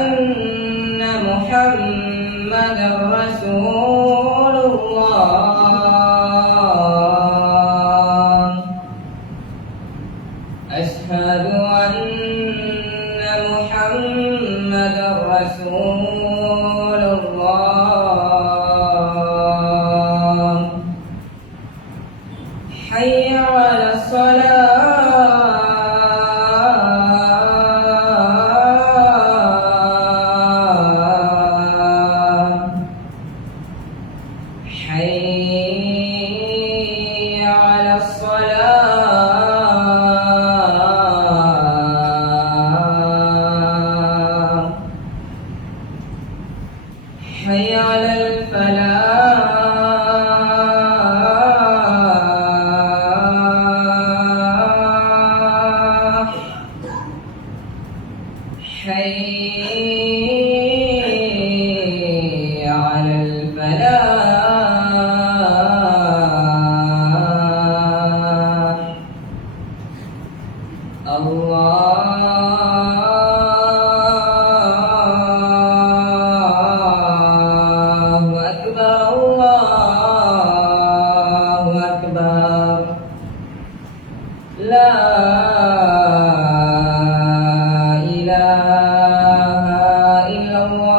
أن محمدا رسول الله أشهد أن محمدا رسول الله حي على الصلاة حي على الصلاة حي على الفلاح حي على الفلاح الله أكبر الله أكبر لا إله إلا الله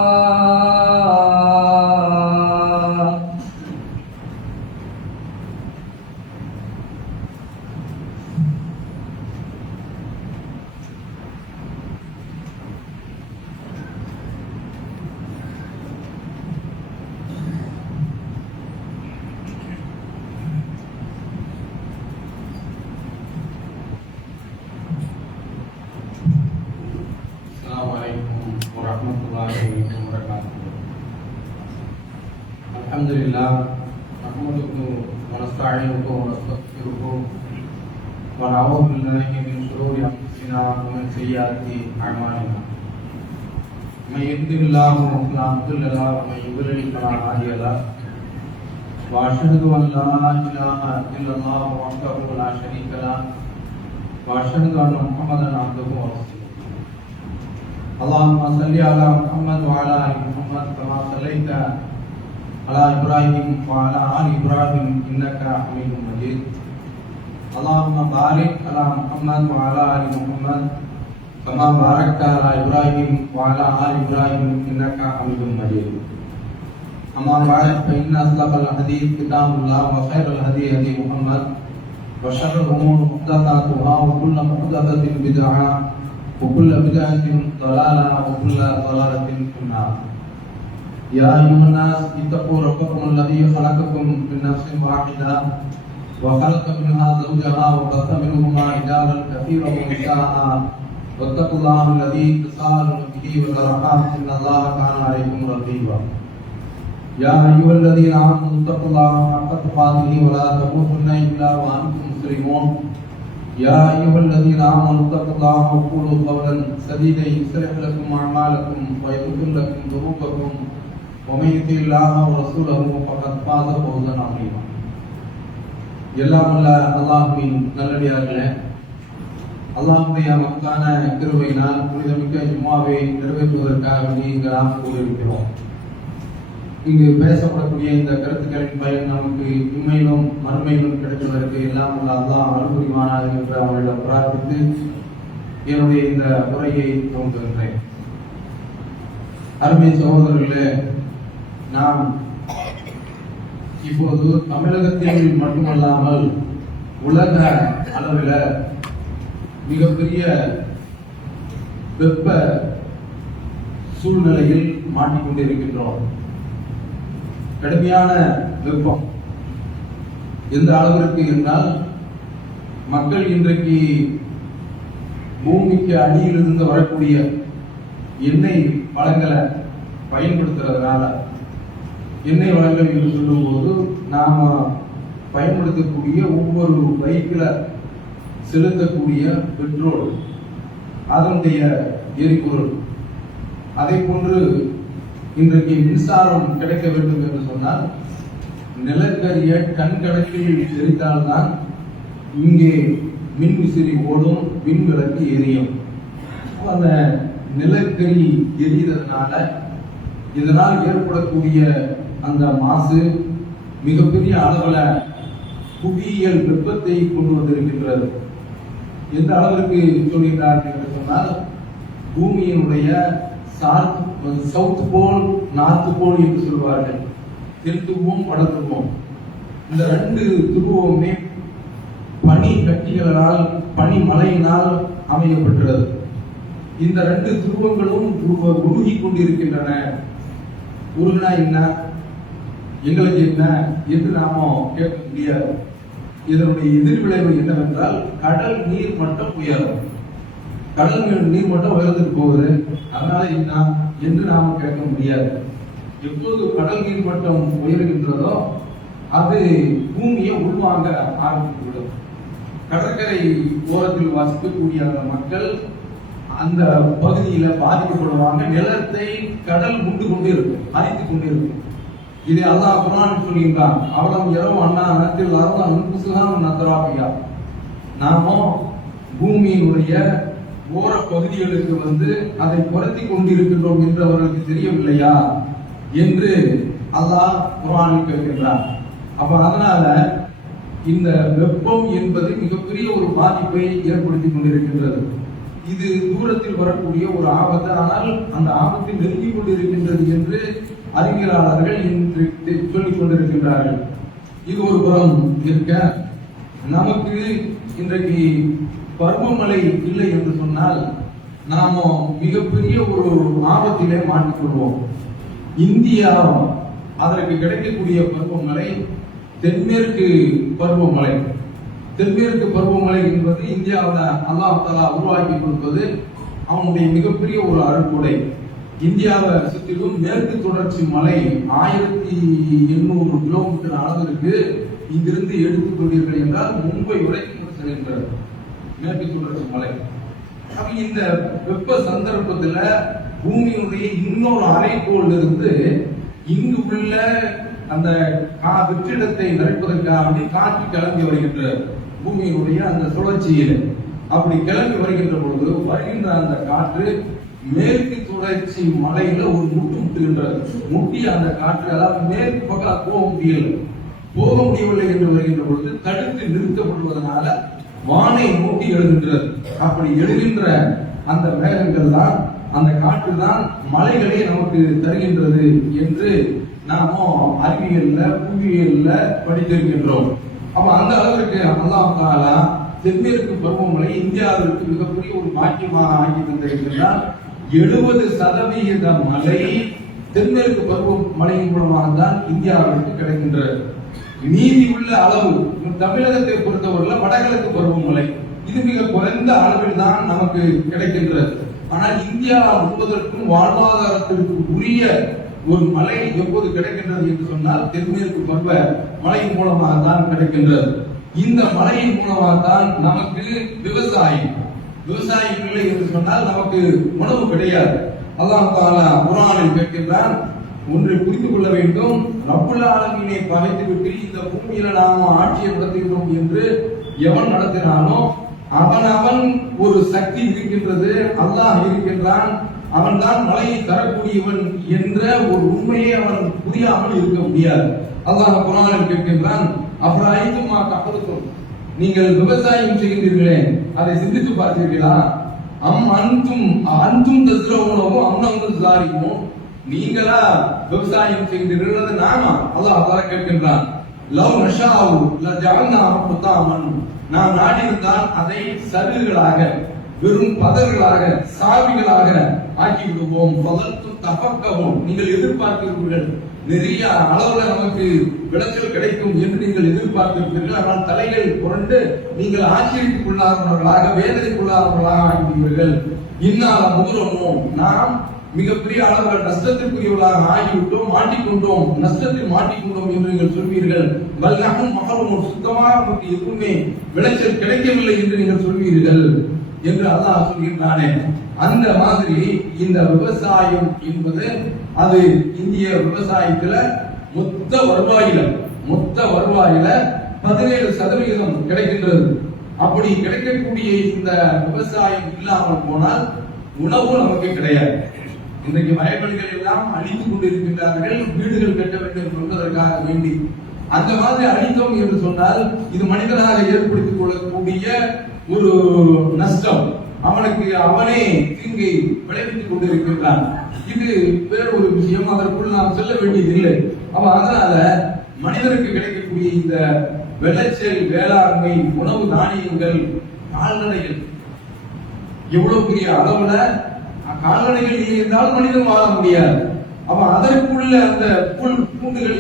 Assalamualaikum warahmatullahi wabarakatuh. Alhamdulillah, nahmaduhu wa nasta'inuhu wa nastaghfiruhu wa na'udzu billahi min shururi anfusina wa min sayyiati a'malina. Man yahdihillahu fala mudilla lahu wa man yudlil fala hadiya lahu. Wa ashhadu an la ilaha illallah wahdahu la sharika lahu wa ashhadu anna Muhammadan abduhu wa rasuluhu. اللهم صل على محمد وعلى ال محمد كما صليت على ابراهيم وعلى ال ابراهيم انك حميد مجيد. اللهم بارك على محمد وعلى ال محمد كما باركت على ابراهيم وعلى ال ابراهيم انك حميد مجيد. اما بعد فان اصدق الحديث كتاب الله وخير الهدي هدي محمد وشر الامور محدثاتها وكل محدثه بدعه وكل بدعة ضلالة وكل ضلالة في النار. يا أيها الناس اتقوا ربكم الذي خلقكم من نفس واحدة وخلق منها زوجها وبث منهما رجالا كثيرا ونساء واتقوا الله الذي تساءلون به والأرحام إن الله كان عليكم رقيبا. يا أيها الذين آمنوا اتقوا الله حق تقاته ولا تموتن إلا وأنتم مسلمون. يا أيها الذين آمنوا اتقوا الله وقولوا قولا سديدا يصلح لكم أعمالكم ويغفر لكم ذنوبكم ومن يطع الله ورسوله فقد فاز فوزا عظيما. எல்லாம் வல்ல அல்லாஹ்வின் நல்லடியார்களே, அல்லாஹ்வுடைய மக்கான கிருபையினால் புனிதமிக்க ஜும்மாவை நிறைவேற்றுவதற்காக இங்கு நாம் கூறியிருக்கிறோம். இங்கு பேசப்படக்கூடிய இந்த கருத்துக்களின் பயன் நமக்கு உண்மையிலும் மறுமையிலும் கிடைப்பதற்கு எல்லாம் அல்லாஹ் அருள் புரிவானாக என்று அவரிடம் பிரார்த்தித்து என்னுடைய இந்த உரையை துவங்குகின்றேன். அருமை சகோதரர்களே, நாம் இப்போது தமிழகத்தில் மட்டுமல்லாமல் உலக அளவில் மிகப்பெரிய வெப்ப சூழ்நிலையில் மாட்டிக்கொண்டிருக்கின்றோம். கடுமையான வெப்பம் எந்த அளவிற்கு என்றால், மக்கள் இன்றைக்கு பூமிக்கு அடியிலிருந்து வரக்கூடிய எண்ணெய் வளங்களை பயன்படுத்துறதுனால, எண்ணெய் வளங்கள் என்று சொல்லும்போது நாம பயன்படுத்தக்கூடிய ஒவ்வொரு பைக்கில் செலுத்தக்கூடிய பெட்ரோல், அதனுடைய எரிபொருள், அதை போன்று இன்றைக்கு மின்சாரம் கிடைக்க வேண்டும் என்று சொன்னால் நிலக்கரிய கண்கணக்கில் எரித்தால்தான் இங்கே மின் விசிறி ஓடும், மின் விளக்கு எரியும். அந்த நிலக்கரி எரிகிறதுனால இதனால் ஏற்படக்கூடிய அந்த மாசு மிகப்பெரிய அளவுல புவியியல் வெப்பத்தை கொண்டு வந்திருக்கின்றது. எந்த அளவிற்கு சொல்கிறார்கள் என்று சொன்னால், பூமியினுடைய சவுத் போல் நார்த் போல் என்று சொல்வார்கள். தென் துருவம் வட துருவம், இந்த ரெண்டு துருவமுமே பனி கட்டிகளால் பனி மழையினால் அமையப்பட்டுள்ளது. இந்த ரெண்டு துருவங்களும் உருகி கொண்டிருக்கின்றன. உருகினா என்ன, எங்களுக்கு என்ன என்று நாம கேட்க முடியாது. இதனுடைய எதிர்விளைவு என்னவென்றால் கடல் நீர் மட்டம் உயரும். கடல் நீர் மட்டம் உயர்ந்துட்டு போகுது, அதனால என்ன என்று நாம கேட்க முடியாது. எப்போது கடல் நீர் மட்டம் உயர்கின்றதோ அது பூமியை உள்வாங்க ஆரம்பித்துவிடும். கடற்கரை ஓரத்தில் வசிக்கக்கூடிய அந்த மக்கள் அந்த பகுதியில பாதிக்கப்படுவாங்க. நிலத்தை கடல் உண்டு கொண்டே இருக்கும், அரித்துக் கொண்டே இருக்கும். இதை அல்லாஹ் குர்ஆன் சொல்கின்றான், அவலம் இரவு அண்ணா நேரத்தில் நத்தராபியா, நாமோ பூமியினுடைய ஓர பகுதிகளுக்கு வந்து அதை புரட்டி கொண்டிருக்கின்றோம் என்று அவர்களுக்கு தெரியவில்லையா என்று அல்லாஹ் குர்ஆனில் கேட்கின்றான். அப்ப அதனால இந்த வெப்பம் என்பது மிகப்பெரிய ஒரு பாதிப்பை ஏற்படுத்தி கொண்டிருக்கின்றது. இது தூரத்தில் வரக்கூடிய ஒரு ஆபத்து, ஆனால் அந்த ஆபத்து நெருங்கிக் கொண்டிருக்கின்றது என்று அறிவியலாளர்கள் இன்று சொல்லிக் கொண்டிருக்கின்றார்கள். இது ஒரு புறம் இருக்க, நமக்கு இன்றைக்கு பருவமழை இல்லை என்று சொன்னால் நாம மிகப்பெரிய ஒரு ஆபத்திலே மாட்டிக்கொள்வோம். இந்தியா அதற்கு கிடைக்கக்கூடிய பருவமழை தென்மேற்கு பருவமழை. தென்மேற்கு பருவமழை என்பது இந்தியாவில் அல்லாஹ் தஆலா உருவாக்கி கொடுப்பது அவனுடைய மிகப்பெரிய ஒரு அருட்கொடை. இந்தியாவை சுற்றிலும் மேற்கு தொடர்ச்சி மலை 1800 கிலோமீட்டர் அளவிற்கு இங்கிருந்து எடுத்துக் கொண்டீர்கள் என்றால் மும்பை வரைக்கும் செல்கின்றது மேற்கு தொடர்ச்சி மலை. இந்த வெப்ப சந்தர்ப்பத்தில் பூமியினுடைய இன்னொரு அரைக்கோள் இருந்து இங்கு உள்ள அந்த வெற்றிடத்தை நிறைப்பதற்காக காற்று கிளம்பி வருகின்ற பூமியினுடைய அந்த சுழற்சியில் அப்படி கிளம்பி வருகின்ற பொழுது வருகின்ற அந்த காற்று மேற்கு தொடர்ச்சி மலையில ஒரு முட்டுகின்றது. முட்டிய அந்த காற்று அதாவது மேற்கு பக்கம் போக முடியவில்லை என்று வருகின்ற பொழுது தடுத்து நிறுத்தப்படுவதனால வானை நோக்கி எழுகின்றது. அப்படி எழுகின்ற அந்த மேகங்கள் தான், அந்த காற்று தான் மலைகளை நமக்கு தருகின்றது என்று நாம அறிவியல்ல புவியியல்ல படித்திருக்கின்றோம். அப்ப அந்த அளவிற்கு அல்லாஹ் தஆலா தென்மேற்கு பருவமழை இந்தியாவிற்கு மிகப்பெரிய ஒரு பாக்கியமாக ஆக்கி தந்திருக்கின்றார். 70% மழை தென்மேற்கு பருவமழையின் மூலமாக தான் இந்தியாவிற்கு கிடைக்கின்றது. மீதி உள்ள அளவு தமிழகத்தை பொறுத்தவரையில் வடகிழக்கு பருவமழை இது மிக குறைந்த அளவில் தான் நமக்கு கிடைக்கின்றது. ஆனால் இந்தியா முழுவதற்கும் வாழ்வாதாரத்திற்கு உரிய ஒரு மழை எப்போது கிடைக்கின்றது என்று சொன்னால் தென்மேற்கு பருவ மழையின் மூலமாக தான் கிடைக்கின்றது. இந்த மழையின் மூலமாக தான் நமக்கு விவசாயம் இல்லை என்று சொன்னால் நமக்கு உணவு கிடையாது. அல்லாஹ் தஆலா குர்ஆனில் கேட்கின்றான், ஒன்றை புரிந்து கொள்ள வேண்டும், ரப்புல் ஆலமீனை பகைத்துவிட்டு இந்த பூமியில நாம ஆட்சியை நடத்துகிறோம் என்று எவன் நடத்தினானோ அவன் ஒரு சக்தி இருக்கின்றது, அல்லாஹ் இருக்கின்றான், அவன் தான் மழையை தரக்கூடியவன் என்ற ஒரு உண்மையை அவன் புரியாமல் இருக்க முடியாது. அல்லாஹ் குர்ஆனில் கேட்கின்றான், அப்புறம் ஐந்துமா கப்பலுக்கும் நீங்கள் விவசாயம் செய்கின்றீர்களே அதை சிந்தித்து பார்த்தீர்களா? அன்தும் தஸ்ரவுனஹு அன்ஹும் ஸாரிமூன், நீங்களா விவசாயம் செய்கின்றீர்கள் நானா? அல்லாஹ் தஆலா கேட்கின்றான், லவ் நஷாஉ லஜஅல்னாஹு குதாமன், நாம் நாடியிருந்தால் அதை சருகுகளாக வெறும் பதர்களாக சாவிகளாக ஆக்கி விடுவோம். தபக்கவும், நீங்கள் எதிர்பார்க்கிறீர்கள் நிறைய அளவுல நமக்கு விளைச்சல் கிடைக்கும் என்று நீங்கள் எதிர்பார்த்திருப்பீர்கள். ஆனால் தலைகள் புரண்டு நீங்கள் ஆச்சரியத்துக்குள்ளாதவர்களாக வேதனைக்குள்ளாதவர்களாக ஆகிவிடுவீர்கள். இன்னால முதுரமோ, நாம் மிகப்பெரிய அளவில் நஷ்டத்திற்குரியவர்களாக ஆகிவிட்டோம், மாட்டிக்கொண்டோம், நஷ்டத்தில் மாட்டிக்கொண்டோம் என்று நீங்கள் சொல்வீர்கள். வல்லகும் மகளும் சுத்தமாக நமக்கு எதுவுமே விளைச்சல் கிடைக்கவில்லை என்று நீங்கள் சொல்வீர்கள் என்று அல்லாஹ் சொல்கின்றானே. அந்த மாதிரி இந்த விவசாயம் என்பது அது இந்திய விவசாயத்துல மொத்த வருவாயில 17% கிடைக்கின்றது. அப்படி கிடைக்கக்கூடிய இந்த விவசாயம் இல்லாமல் போனால் உணவு நமக்கு கிடையாது. இன்றைக்கு வயல்வெளிகள் எல்லாம் அழித்துக் கொண்டிருக்கின்றார்கள், வீடுகள் கட்ட வேண்டும் என்பதற்காக வேண்டி. அந்த மாதிரி அழித்தோம் என்று சொன்னால் இது மனிதனாக ஏற்படுத்திக் கொள்ளக்கூடிய ஒரு நஷ்டம். அவனுக்கு அவனே தீங்கை விளைவித்துக் கொண்டிருக்கின்றான். இது வேற ஒரு விஷயம், அதற்குள் நாம் செல்ல வேண்டியதில்லை. அதனால மனிதனுக்கு கிடைக்கக்கூடிய இந்த விளைச்சல், வேளாண்மை, உணவு தானியங்கள், கால்நடைகள் எவ்வளவு பெரிய அளவுல கால்நடைகள் இல்லை என்றால் மனிதன் வாழ முடியாது. அதற்குள்ள அந்த புல் பூண்டுகள்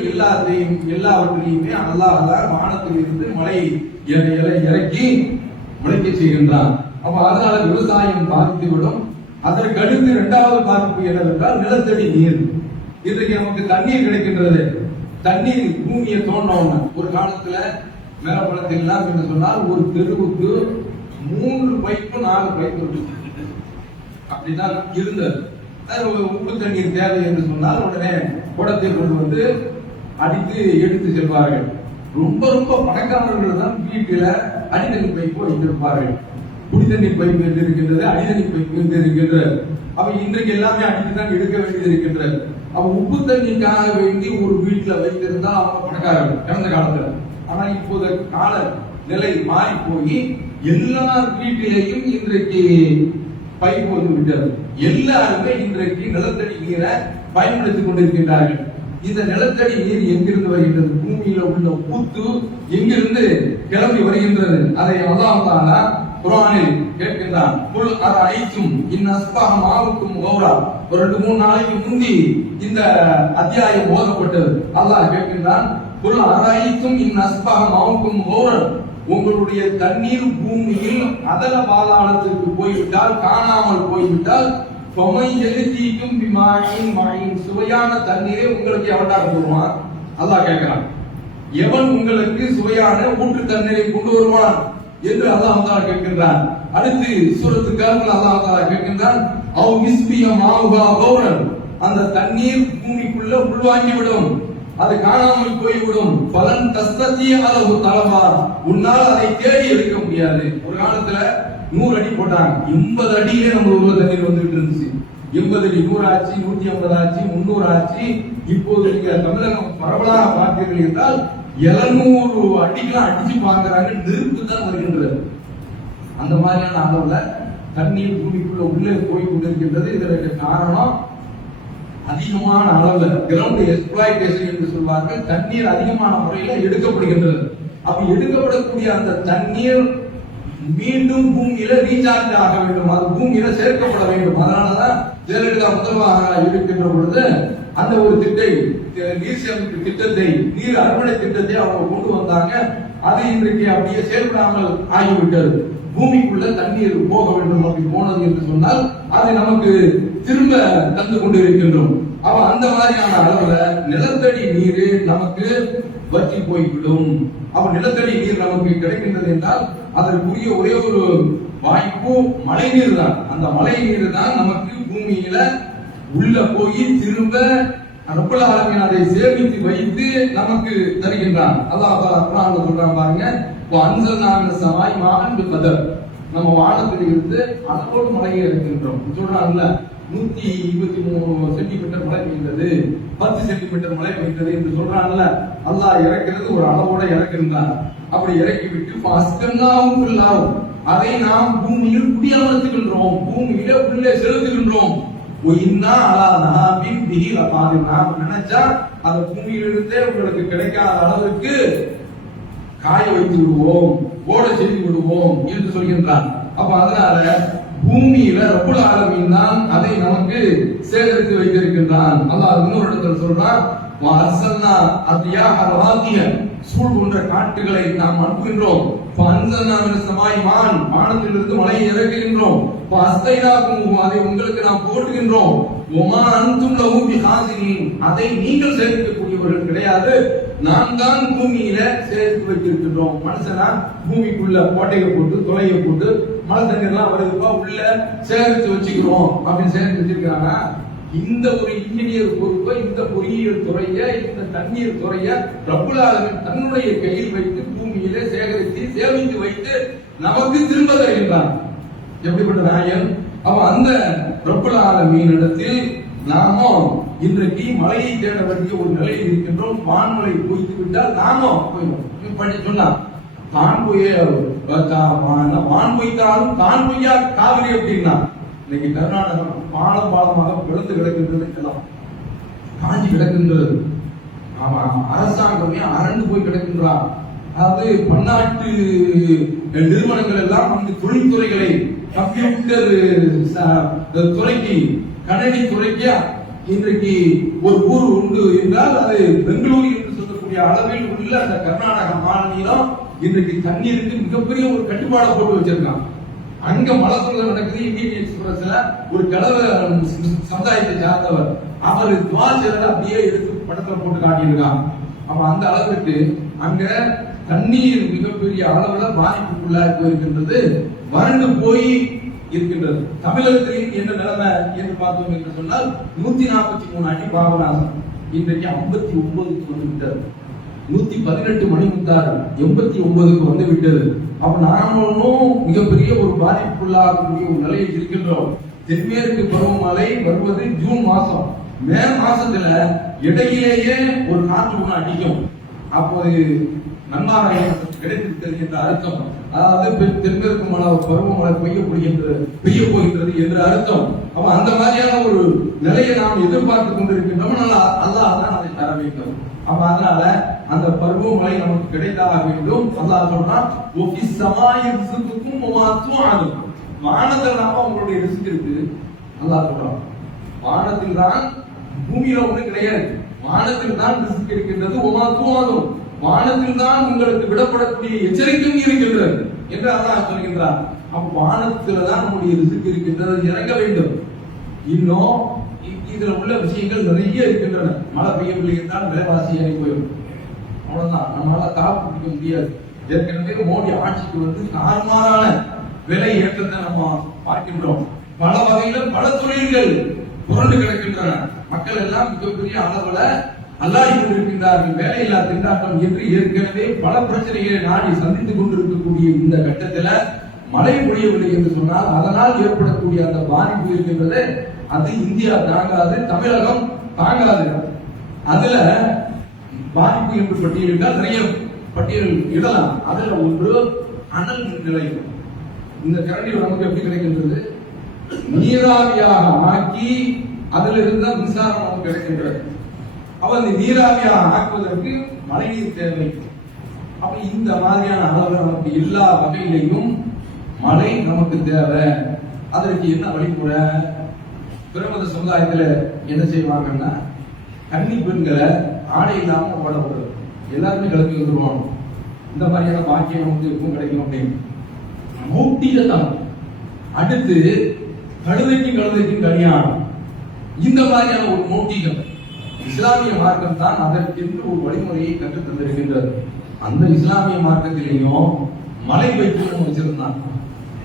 எல்லாவற்றையுமே அல்லாஹ் வானத்தில் இருந்து மழை இறக்கி முளைக்க செய்கின்றான். அதனால விவசாயம் பாதித்துவிடும். அதற்கு அடுத்து இரண்டாவது பாதிப்பு என்னவென்றால் நிலத்தடி நீர். இன்றைக்கு நமக்கு தண்ணீர் கிடைக்கின்றது. தண்ணீர் பூமியை தோண்டோம். ஒரு காலத்துல மேலப்பழத்தில் எல்லாம் என்று சொன்னால் ஒரு தெருவுக்கு 3 பைப்பு 4 பைப்பு அப்படிதான் இருந்தது. உப்பு தண்ணீர் தேவை என்று சொன்னால் உடனே குடத்தை கொண்டு வந்து அடித்து எடுத்து செல்வார்கள். ரொம்ப ரொம்ப பணக்காரர்கள் தான் வீட்டுல அடித்தண்ணி பைப்பு வைத்திருப்பார்கள். குடித்தண்ணீர் பைப்பு என்று இருக்கின்றது, அடித்தண்ணி பைப்பு என்று இருக்கின்றது. இன்றைக்கு எல்லாமே அடித்துதான் எடுக்க வேண்டியது இருக்கின்றது. உப்பு தண்ணிக்காக வேண்டி ஒரு வீட்டுல வைத்திருந்தா அவங்க பணக்காரர்கள் கடந்த காலத்துல. ஆனா இப்போது கால நிலை மாறி போய் எல்லார் வீட்டிலேயும் இன்றைக்கு பைப்பு வந்து விட்டது. எல்லாருமே இன்றைக்கு நிலத்தடி நீரை பயன்படுத்திக் கொண்டிருக்கின்றார்கள். இந்த நிலத்தடி நீர் எங்கிருந்து வருகின்றது? பூமியில உள்ள ஊத்து எங்கிருந்து கிளம்பி வருகின்றது? அதை அல்லாஹ் தஆலா குர்ஆனில் கேட்கின்றான். குல் அரஐத்தும் இன் அஸ்பஹ மாவுக்கும் கௌரா. ஒரு 2-3 நாளைக்கு முந்தி இந்த அத்தியாயம் ஓதப்பட்டது. அல்லாஹ் கேட்கின்றான், குல் அரஐத்தும் இன் அஸ்பஹ மாவுக்கும் கௌரா. உங்களுடைய தண்ணீர் பூமியில் அதல பாதாளத்திற்கு போய்விட்டால், காணாமல் போய்விட்டால், சுவையான தண்ணீரை உங்களுக்கு எவன்டா கொண்டு அல்லாஹ் கேட்கிறான். எவன் உங்களுக்கு சுவையான ஊற்று தண்ணீரை கொண்டு வருவான் என்று அல்லாஹ் தஆலா கேட்கின்றான். அடுத்து சூரத்து கஹ்ஃப்ல அல்லாஹ் தஆலா கேட்கின்றான், அவ் மிஸ்பிய மாவுஹா கௌரன். அந்த தண்ணீர் பூமிக்குள்ள உள்வாங்கிவிடும், அது காணாமல் போய்விடும். பலன் தஸ்ததி அலஹு தலபா. உன்னால் அதை தேடி எடுக்க முடியாது. ஒரு காலத்துல 100 அடி போட்டாங்க, 80 அடியிலே நம்ம ஊர்ல தண்ணீர் வந்துட்டு இருந்துச்சு. 80 அடி 100 ஆச்சு, 150 ஆச்சு, 300 ஆச்சு. இப்போது நீங்க தமிழகம் பரவலாக பார்த்தீர்கள் என்றால் 700 அடிக்கெல்லாம் அடிச்சு பாக்குறாங்க. நெருப்பு தான் வருகின்றது. அந்த மாதிரியான அளவுல தண்ணீர் பூமிக்குள்ள உள்ளே போய் கொண்டிருக்கின்றது. இதற்கு காரணம் அதிகமான அளவுல கிரவுண்ட் எக்ஸ்ப்ளாய்டேஷன் என்று சொல்வார்கள். தண்ணீர் அதிகமான முறையில எடுக்கப்படுகின்றது. எடுக்கப்படக்கூடிய அந்த தண்ணீர் மீண்டும் பூமியில ரீசார்ஜ் ஆக வேண்டும், அது பூமியில சேர்க்கப்பட வேண்டும். அதனாலதான் ஜெயலலிதா முதல்வராக இருக்கின்ற பொழுது அந்த ஒரு நீர் சேமிப்பு திட்டத்தை, நீர் அறுவடை திட்டத்தை அவங்க கொண்டு வந்தாங்க. அது இன்றைக்கு அப்படியே செயல்படாமல் ஆகிவிட்டது. பூமிக்குள்ள தண்ணீர் போக வேண்டும். அப்படி போனது என்று சொன்னால் அதை நமக்கு திரும்ப தந்து கொண்டிருக்கின்றோம். அந்த மாதிரியான அளவுல நிலத்தடி நீர் நமக்கு வற்றி போய்விடும். நிலத்தடி நீர் நமக்கு கிடைக்கின்றது என்றால் அதற்குரிய ஒரே ஒரு வாய்ப்பு மழை நீர் தான். அந்த மழை நீர் தான் நமக்கு பூமியில உள்ள போய் திரும்ப ரப்பல் ஆலமீன் அதை சேமித்து வைத்து நமக்கு தருகின்றான். அல்லாஹ் தஆலா குர்ஆன்ல சொல்றான் பாருங்க, வஅன்ஸல்னா மினஸ் ஸமாஇ மாஅன் பிகதர். நம்ம வானத்தில் இருந்து அளவோடு மழையை இறக்கின்றோம் சொல்றாங்கல்ல. 123 சென்டிமீட்டர் மழை பெய்கிறது, 10 சென்டிமீட்டர் மழை பெய்கிறது என்று சொல்றாங்கல்ல. அல்லாஹ் இறக்கிறது ஒரு அளவோட இறக்கின்றான். அப்படி இறக்கிவிட்டு அதை நாம் பூமியில் குடியமர்த்துகின்றோம், பூமியில உள்ளே செலுத்துகின்றோம். நாம் நினைச்சா அந்த பூமியிலிருந்தே உங்களுக்கு கிடைக்காத அளவிற்கு காய வைத்து விடுவோம், ஓட செய்து விடுவோம் என்று சொல்கின்றான். அதனால பூமியில ரப்பல் ஆலமீன் தான் அதை நமக்கு சேகரித்து வைத்திருக்கின்றான். அல்லாஹ் இன்னொரு இடத்துல சொல்றான், வஅர்சல்னா அத்யாஹ ரவாதிய. சூழ் போன்ற காட்டுகளை நாம் அனுப்புகின்றோம். வஅன்ஸல்னா மினஸ் ஸமாஇ மான். வானத்திலிருந்து மழையை இறக்குகின்றோம். வஅஸ்தைனாகும். அதை உங்களுக்கு நாம் போட்டுகின்றோம். வமா அன்தும் லஹு பிஹாசினின். அதை நீங்கள் சேகரிக்கக்கூடியவர்கள் கிடையாது, நாம் தான் பூமியில சேர்த்து வைத்திருக்கின்றோம். மனுஷனா பூமிக்குள்ள கோட்டையை போட்டு துளையை போட்டு மழை தண்ணீர் எல்லாம் வருதுப்பா உள்ள சேகரித்து வச்சுக்கிறோம் அப்படின்னு சேகரித்து வச்சிருக்காங்க. இந்த ஒரு இன்ஜினியர் பொறுப்பை, இந்த பொறியியல் துறைய, இந்த தண்ணீர் துறைய ரப்பல் ஆலமீன் தன்னுடைய கையில் வைத்து பூமியில சேகரித்து சேமித்து வைத்து நமக்கு திரும்ப தருகின்றான். எப்படிப்பட்ட நாயன்! அந்த ரப்புல் ஆலமீனிடத்தில் நாமும் இன்றைக்கு மழையை தேட வேண்டிய ஒரு நிலையில் இருக்கின்றோம். வான்மழை பொய்த்து விட்டால் நாமும் போயிடும். பண்ணி சொன்னா வான் பொய்த்தாலும் தான் பொய்யா காவிரி அப்படின்னா இன்னைக்கு கர்நாடகம் பாலமாக பிளந்து கிடக்கின்றது, எல்லாம் காஞ்சி கிடக்கின்றது. அரசாங்கமே அரண்டு போய் கிடக்கின்றார். அதாவது பன்னாட்டு நிறுவனங்கள் எல்லாம் அந்த தொழில்துறைகளை கம்ப்யூட்டர் துறைக்கு கணனி துறைக்கு இன்றைக்கு ஒரு ஊர் உண்டு என்றால் அது பெங்களூரு என்று சொல்லக்கூடிய அளவில் உள்ள அந்த கர்நாடக மாநிலம் இன்றைக்கு தண்ணீருக்கு மிகப்பெரிய ஒரு கட்டுப்பாடை போட்டு வச்சிருக்கான். அங்க மலத்துறை நடக்குது. இந்தியன் எக்ஸ்பிரஸ்ல ஒரு கலவை சமுதாயத்தை சார்ந்தவர் அவர் துவாசல அப்படியே எடுத்து படத்துல போட்டு காட்டியிருக்காங்க. அப்ப அந்த அளவுக்கு அங்க தண்ணீர் மிகப்பெரிய அளவுல பாதிப்புக்குள்ளாகி போயிருக்கின்றது, வறண்டு போய் இருக்கின்றது. தமிழகத்தில் என்ன நிலைமை என்று பார்த்தோம் என்று சொன்னால் 143 அடி பாபநாசம் இன்றைக்கு 59க்கு வந்து விட்டது. 118 மணிமுத்தாறு 89க்கு வந்து விட்டது. அப்ப நாமளும் மிகப்பெரிய ஒரு பாதிப்புக்குள்ளாகக்கூடிய ஒரு நிலையில் இருக்கின்றோம். தென்மேற்கு பருவமழை வருவது ஜூன் மாசம். மே மாசத்துல இடையிலேயே ஒரு காற்று ஒன்று அடிக்கும். அப்போது நன்மாராயம் கிடைத்திருக்கிறது என்ற அர்த்தம். அதாவது தென்மேற்கு பருவமழை பெய்ய போகின்றது என்று அர்த்தம். அப்ப அந்த மாதிரியான ஒரு நிலையை நாம் எதிர்பார்த்து கொண்டிருக்கின்றோம். அல்லாஹ் தான் அதை தர வேண்டும். அப்ப அதனால அந்த பருவமழை நமக்கு கிடைத்தாக வேண்டும். அல்லாஹ் சொல்றான், வானத்தில் நாம உங்களுடைய ரிஸ்க் இருக்கு. அல்லாஹ் சொல்றான், வானத்தில் தான், பூமியில ஒண்ணு கிடையாது. வானத்தில் தான் ரிஸ்க் இருக்கின்றது. ஒமாத்துவாதும், வானத்தில் தான் உங்களுக்கு விடப்படக்கூடிய எச்சரிக்கையும் இருக்கின்றது என்று அல்லாஹ் சொல்கின்றார். அப்ப வானத்துல தான் நம்முடைய ரிஸ்க் இருக்கின்றது, இறங்க வேண்டும். இன்னும் இதுல உள்ள விஷயங்கள் நிறைய இருக்கின்றன. மழை பெய்யவில்லை என்றால் விலைவாசி ஏறி போயிடும். அவ்வளவுதான், நம்மளால தாக்கு பிடிக்க முடியாது. ஏற்கனவே மோடி ஆட்சிக்கு வந்து தாறுமாறான விலை ஏற்றத்தை நம்ம பார்க்கின்றோம். பல வகையில பல தொழில்கள் புரண்டு கிடக்கின்றன. மக்கள் எல்லாம் மிகப்பெரிய அளவுல அல்லாஹ் கொண்டிருக்கின்றார்கள். வேலையில்லா திண்டாட்டம் என்று ஏற்கனவே பல பிரச்சனைகளை நாடி சந்தித்துக் கொண்டிருக்கக்கூடிய இந்த கட்டத்துல மழை பொழியவில்லை என்று சொன்னால் அதனால் ஏற்படக்கூடிய அந்த பாதிப்பு இருக்கின்றது. அது இந்தியா தாங்காது, தமிழகம் தாங்காது. அதுல பாதிப்பு என்று பட்டியலிட்டால் நிறைய பட்டியல் இடலாம். அதுல ஒன்று அனல் மின் நிலையம். இந்த கரண்டில் நமக்கு எப்படி கிடைக்கின்றது? நீராவியாக ஆக்கி அதில் இருந்த மின்சாரம் நமக்கு கிடைக்கின்றது. அப்ப அந்த நீராவியாக ஆக்குவதற்கு மழைநீர் தேவை. அப்ப இந்த மாதிரியான அளவு நமக்கு எல்லா வகையிலையும் மழை நமக்கு தேவை. அதற்கு என்ன வழிமுறை? பிரபல சமுதாயத்துல என்ன செய்வாங்கன்னா, கன்னி பெண்களை ஆடை இல்லாம ஓட விடுறது. எல்லாருமே கிளம்பி வந்துருவாங்க. இந்த மாதிரியான பாக்கியம் நமக்கு எப்பவும் கிடைக்கும் அப்படின்னு மூட்டிதான். அடுத்து கழுதைக்கும் கல்யாணம். இந்த மாதிரியான ஒரு மூட்டிகள் இஸ்லாமிய மார்க்கம் தான் அதற்கென்று ஒரு வழிமுறையை கற்றுத் தந்திருக்கின்றது. அந்த இஸ்லாமிய மார்க்கத்திலேயும் மலை பைத்து வச்சிருந்தான்.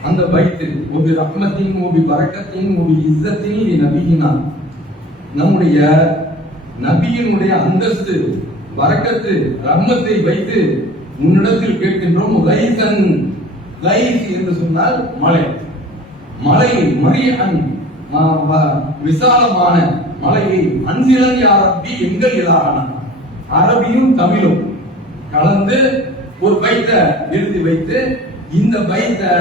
அந்த பைத்து ஒரு ரஹ்மத்தின் ஒரு பரக்கத்தின் ஒரு இஸ்ஸத்தின் நபியினா, நம்முடைய நபியினுடைய அந்தஸ்து, பரக்கத்து, ரஹ்மத்தை வைத்து உன்னிடத்தில் கேட்கின்றோம். லைசன், லைஸ் என்று சொன்னால் மலை, மலை மரியன் விசாலமான மலையை அன்சிலன் அரபி எங்கள் இலான, அரபியும் தமிழும் கலந்து ஒரு பைத்தை எழுதி வைத்து இந்த பைத்தை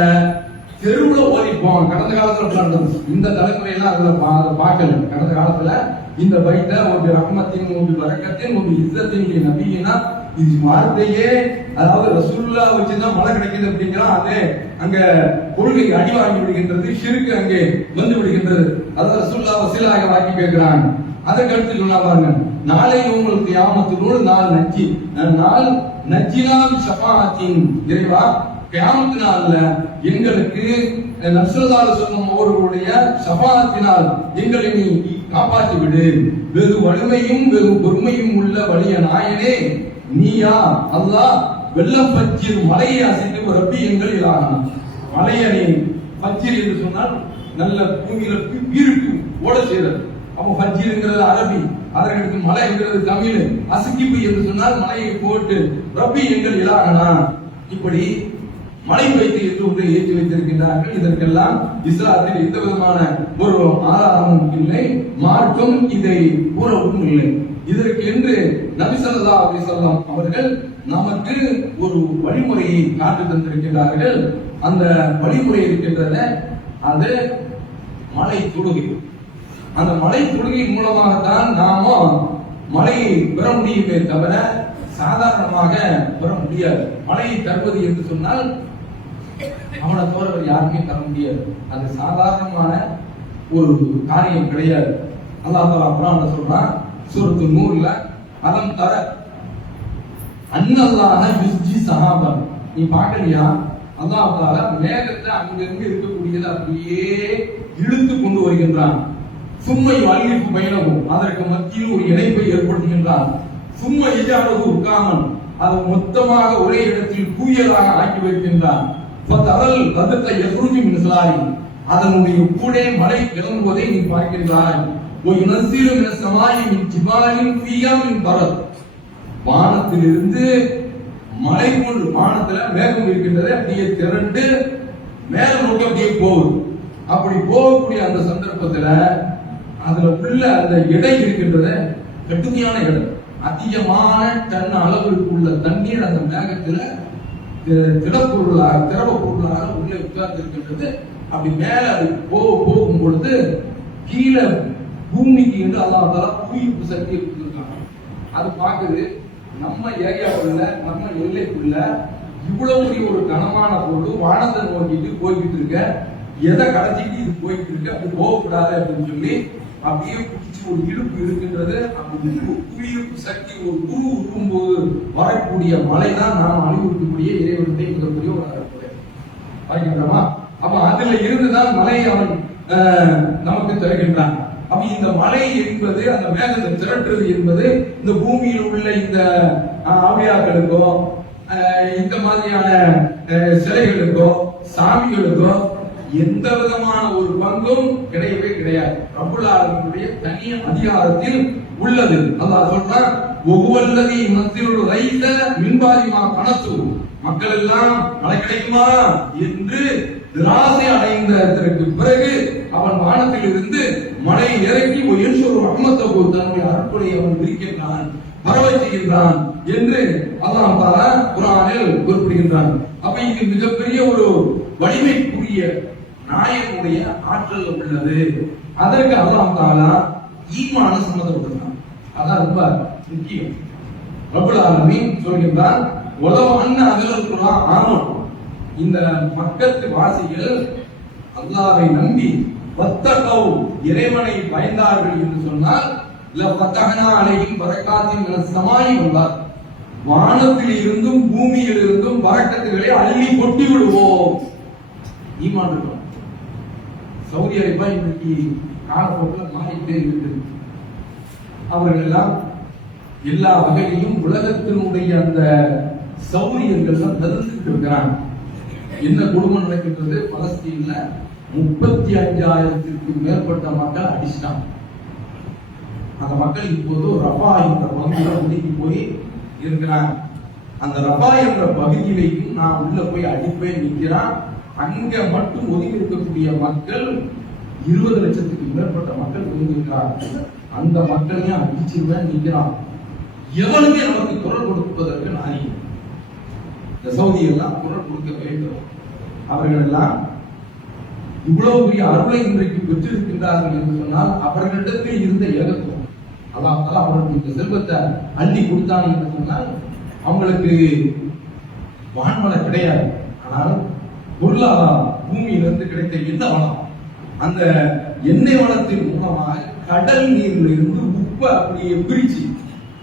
தெருவுல ஓதிப்போம். கடந்த காலத்துல இந்த தலைமுறையெல்லாம் அதுல பார்க்கல. கடந்த காலத்துல இந்த பைத்தை ஒரு ரஹ்மத்தின் ஒரு வரக்கத்தின் ஒரு இஸ்ஸத்தின் நபியினா, இது வார்த்தையே அதாவது ரசூலுல்லா வச்சுதான் மழை கிடைக்குது அப்படிங்கிறோம். அதே அங்க கொள்கை அடி வாங்கி விடுகின்றது, ஷிர்க் அங்கே வந்து விடுகின்றது. அதாவது ரசூலுல்லா வசீலாக வாக்கி கேட்கிறாங்க. அதற்கு அடுத்து சொன்னா பாருங்க, நாளை உங்களுக்கு கியாமத்தினோடு நாள் நஜ்ஜினால் ஷஃபாஅத்தின், இறைவா கியாமத்து நாள்ல எங்களுக்கு நஸ்ரதால சொன்ன அவர்களுடைய ஷஃபாஅத்தினால் எங்களை நீ காப்பாற்றி விடு. வெகு வலிமையும் வெகு பொறுமையும் உள்ள வலிய நாயனே நீயா அல்லாஹ், வெள்ளம் பச்சிர் மலையை அசைத்து ரப்பி எங்கள் இலானா. மலையை பச்சிர் என்று சொன்னால் நல்ல பூமியில பீருக்கு ஓட செய்யறது. அப்போ பச்சிருங்கிறது அரபி, அதற்கு மலை என்கிறது தமிழ். அசுக்கிப்பு என்று சொன்னால் மலையை போட்டு ரப்பி எங்கள் இலானா. இப்படி மழை பெய்து என்று ஒன்று ஏற்றி வைத்திருக்கின்றார்கள். இதற்கெல்லாம் இஸ்லாத்தில் எந்த விதமான ஒரு ஆதாரமும் இல்லை, மார்க்கம் இதை கூறவும் இல்லை. இதற்கு என்று நபி ஸல்லல்லாஹு அலைஹி வஸல்லம் அவர்கள் நமக்கு ஒரு வழிமுறையை காட்டி தந்திருக்கிறார்கள். அந்த வழிமுறை இருக்கின்றன, அது மழை தொழுகை. அந்த மழை தொழுகை மூலமாகத்தான் நாம மழையை பெற முடியுமே தவிர சாதாரணமாக பெற முடியாது. மழையை தருவது என்று சொன்னால் அவனை தவிர யாருமே தர முடியாது. அது சாதாரணமான ஒரு காரியம் கிடையாது. அல்லாஹ் தஆலா குர்ஆன்ல சொல்றான், சூரத்து நூர்ல, அலம் தர அன்னல்லாஹ யுஸ்ஜி சஹாபன். நீ பார்க்கலையா, அல்லாஹ் தஆலா மேகத்தை அங்கிருந்து இருக்கக்கூடியது அப்படியே இழுத்து கொண்டு வருகின்றான். சும்மை அலிஃபு பைனஹு, அதற்கு மத்தியில் ஒரு இணைப்பை ஏற்படுத்துகின்றான். சும்மை இஜாலஹு ருகாமன், அது மொத்தமாக ஒரே இடத்தில் குவியலாக ஆக்கி வைக்கின்றான். ஃபதரல் ரதத்தை யக்ருஜு மின் ஸலாரி, அதனுடைய கூட மழை கிளம்புவதை நீ பார்க்கின்றாய். وَيُنَزِّلُ مِنَ السَّمَاءِ مِنْ جِبَالٍ فِيهَا مِنْ بَرَدٍ, வானத்திலிருந்து மழை போன்று, வானத்துல மேகம் இருக்கின்றது, அப்படியே திரண்டு மேல நோக்கி அப்படியே போகுது. அப்படி போகக்கூடிய அந்த சந்தர்ப்பத்துல அதுல உள்ள அந்த எடை இருக்கின்றது, கடுமையான எடை, அதிகமான டன் அளவிற்கு உள்ள தண்ணீர் அந்த மேகத்துல திரவ பொருளாக உள்ளே உட்கார்ந்து இருக்கின்றது. அப்படி மேல அது போகும் பொழுது கீழே பூமிக்கு என்று அல்லாஹ் தஆலா புவியீர்ப்பு சக்தியை கொடுத்திருக்காங்க. அது பார்க்குது, நம்ம ஏரியாவுக்குள்ள, நம்ம எல்லைக்குள்ள இவ்வளவு பெரிய ஒரு கனமான பொருள் வானத்தை நோக்கிட்டு போய்கிட்டு இருக்க, எதை கடத்திட்டு இது போயிட்டு இருக்கு, அப்படி போகக்கூடாது அப்படின்னு சொல்லி அப்படியே பிடிச்சி ஒரு இழுப்பு இருக்கின்றது. அப்படி புவியீர்ப்பு சக்தி ஒரு குரு இருக்கும்போது வரக்கூடிய மழை தான் நாம் அனுபவிக்கக்கூடிய இறைவனத்தை இருக்கக்கூடிய ஒரு அற்புதம். பார்க்கின்றோமா? அப்ப அதுல இருந்துதான் மழையை அவன் நமக்கு தருகின்றான். அப்ப இந்த மழை என்பது, அந்த மேகத்தை திரட்டுறது என்பது இந்த பூமியில் உள்ள இந்த ஆவியாக்களுக்கோ இந்த மாதிரியான சிலைகளுக்கோ சாமிகளுக்கோ எந்த விதமான ஒரு பங்கும் கிடையவே கிடையாது. ரப்புல் ஆலமீனுடைய தனி அதிகாரத்தில் உள்ளது. அல்லாஹ் சொல்றான், ஒவ்வொல்லதி மத்தியுல் ரைஸ மின்பாரிமா கனத்து, மக்கள் எல்லாம் மழை கிடைக்குமா என்று நிராசை அடைந்ததற்கு பிறகு அவன் வானத்தில் இருந்து மழை இறக்கி ஒரு ரஹ்மத்தஹு, தன்னுடைய அருட்கொடையை அவன் விரிக்கின்றான், பரவ செய்கின்றான் என்று அல்லாஹ் தஆலா குர்ஆனில் குறிப்பிடுகின்றான். அப்ப இது மிகப்பெரிய ஒரு வலிமைக்குரிய நாயனுடைய ஆற்றல் உள்ளது. அதற்கு அல்லாஹ் தஆலா ஈமான சம்பந்தப்படுகிறான். அதான் ரொம்ப முக்கியம். ரப்புல் ஆலமீன் சொல்கின்றான், உலவ அன்ன அஹ்லல் குர்ஆன் ஆமன், இந்த மக்கத்து வாசிகள் அல்லாஹ்வை நம்பி வத்தகவ், இறைவனை பயந்தார்கள் என்று சொன்னால், லஃபதஹ்னா அலைஹிம் பரக்காத்தின் மினஸ் ஸமாஇ வல் அர்த், வானத்தில் இருந்தும் பூமியில் இருந்தும் பரக்கத்துகளை அள்ளி கொட்டி விடுவோம். ஈமான் இருக்கும். சவுதி அரேபியா இன்னைக்கு காலப்போக்கில் மாறிக்கிட்டே இருக்குது. அவர்கள் எல்லாம் எல்லா வகையிலும் உலகத்தினுடைய அந்த சௌரியங்கள் தான் தடுத்துட்டு இருக்கிறாங்க. என்ன குடும்பம் நடக்கின்றது, பலஸ்தீன்ல 35,000க்கும் மேற்பட்ட மக்கள் அடிச்சிட்டாங்க. அந்த மக்கள் இப்போது ரஃபா என்ற பகுதியில் ஒதுக்கி போய் இருக்கிறாங்க. அந்த ரஃபா என்ற பகுதியிலையும் நான் உள்ள போய் அடிப்பேன் நிற்கிறான். அங்க மட்டும் ஒதுங்கி இருக்கக்கூடிய மக்கள் 20 லட்சத்துக்கு மேற்பட்ட மக்கள் ஒதுங்கியிருக்கிறார்கள். அந்த மக்களையும் அடிச்சிருவேன் நிற்கிறான். எவனுமே நமக்கு குரல் கொடுப்பதற்கு நான் இந்த சவுதி எல்லாம் குரல் கொடுக்க வேண்டும். அவர்கள் எல்லாம் இவ்வளவு பெரிய அருளை இன்றைக்கு பெற்றிருக்கின்றார்கள் என்று சொன்னால் அவர்களிடத்தில் இருந்த ஏகத்துவம், அல்லாஹ் அவர்களுக்கு இந்த செல்வத்தை அள்ளி கொடுத்தாங்க என்று சொன்னால் அவங்களுக்கு வான்வளம் கிடையாது. ஆனால் பொருளாதாரம், பூமியிலிருந்து கிடைத்த எண்ணெய் வளம், அந்த எண்ணெய் வளத்தின் மூலமாக கடல் நீர்ல இருந்து உப்பை அப்படியே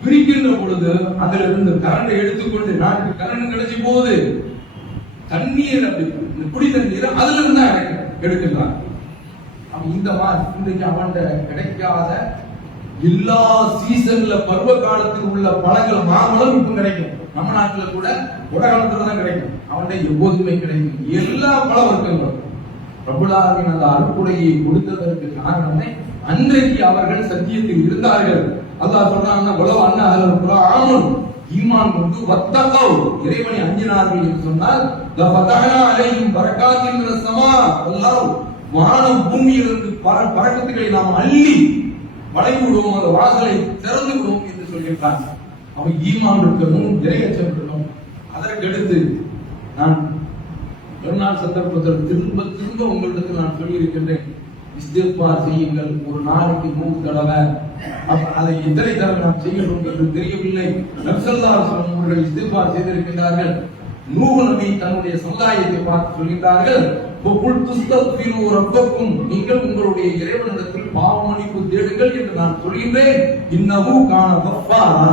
பிரிக்கின்ற பொழுது அதுல இருந்து கரண்டை எடுத்துக்கொண்டு நாட்டுக்கு கரண்ட் கிடைச்சி போகுது. தண்ணீர் அப்படி குடி தண்ணீர் அதுல இருந்து எடுக்கின்றான். இந்த மாதிரி இன்றைக்கு அவன் கிடைக்காத எல்லா சீசன்ல பருவ காலத்தில் உள்ள பழங்கள், மாம்பழம் இப்ப கிடைக்கும். நம்ம நாட்டுல கூட உடகாலத்துல தான் கிடைக்கும். அவன்கிட்ட எப்போதுமே கிடைக்கும் எல்லா பழ வர்க்கங்களும். ரப்புல் ஆலமீன் அந்த அருட்கொடையை கொடுத்ததற்கு காரணமே அன்றைக்கு அவர்கள் சத்தியத்தில் இருந்தார்கள். அல்லாஹ் சொல்றாங்க, உலக அண்ணா ஆமன், ஈமான் கொண்டு வத்தகவ் இறைவனை அஞ்சினார்கள் என்று சொன்னால் லஃபதஹனா அலைஹிம் பரக்காத்தின் மினஸ் ஸமா, அல்லாஹ் வானம் பூமியிலிருந்து பரக்கத்துகளை நாம் அள்ளி வழங்கி விடுவோம், அந்த வாசலை திறந்து விடுவோம் என்று சொல்கின்றான். அவன் ஈமான் இருக்கணும், இறையச்சம் இருக்கணும். அதற்கடுத்து நான் ஒரு நாள் சந்தர்ப்பத்தில் திரும்ப திரும்ப உங்களிடத்தில் நான் சொல்லியிருக்கின்றேன், இஸ்திக்பார் செய்யுங்கள். ஒரு நாளைக்கு 3 தடவை. அதை எத்தனை தடவை நாம் செய்யணும் என்று தெரியவில்லை. நபி ஸல்லல்லாஹு அலைஹி வஸல்லம் அவர்கள் இஸ்திக்பார் செய்திருக்கிறார்கள். நூஹ் நபி தன்னுடைய சமுதாயத்தை பார்த்து சொல்கிறார்கள், நீங்கள் உங்களுடைய இறைவனிடத்தில் பாவ மன்னிப்பு தேடுங்கள் என்று நான் சொல்கின்றேன். இன்னஹு கான கஃபாரா,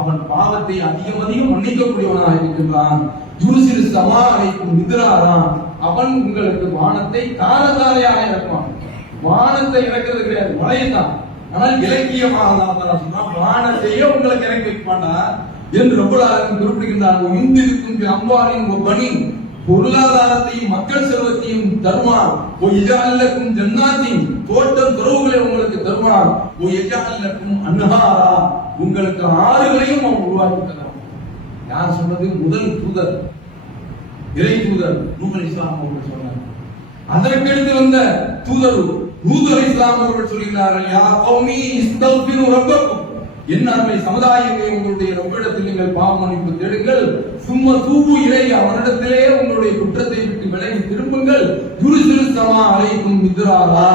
அவன் பாவத்தை அதிகம் அதிகம் மன்னிக்கக்கூடியவனாக இருக்கின்றான். யூசில் ஸமா அலைக்கும் மித்ராரா, அவன் உங்களுக்கு வானத்தை தாரதாரையாக இறக்குவான். வானத்தை இறக்கிறது கிடையாது, மழையைத்தான். ஆனால் இலக்கியமாக சொன்னா வானத்தையே உங்களுக்கு இறக்கி வைப்பாண்டா என்று ரப்பல் ஆலமீன் குறிப்பிடுகின்றான். இந்திருக்கும் அம்வாலின் பனி, பொருளாதாரத்தையும் மக்கள் செல்வத்தையும் தருவார். இஜஅல்லக்கும் ஜன்னாத்தின், தோட்டம் துறவுகளை உங்களுக்கு தருவார். இஜஅல்லக்கும் அன்ஹாரா, உங்களுக்கு ஆறுகளையும் அவன் உருவாக்கி தருவான். யார் சொன்னது? முதல் தூதர், இறை தூதர் நூஹ் அலைஹிஸ்ஸலாம் அவர்கள் சொன்னார். அதற்கடுத்து வந்த தூதர் ஹூத் அலைஹிஸ்ஸலாம் அவர்கள் சொல்கிறார்கள், யா கௌமி இஸ்தக்பிரு ரப்பக்கும், என் அருமை சமுதாயமே உங்களுடைய ரப்பிடத்தில் நீங்கள் பாவ மன்னிப்பு தேடுங்கள். சும்மா தூபு இலைய, அவரிடத்திலே உங்களுடைய குற்றத்தை விட்டு விலகி திரும்புங்கள். யுர்சில் ஸமா அலைக்கும் மித்ராரா,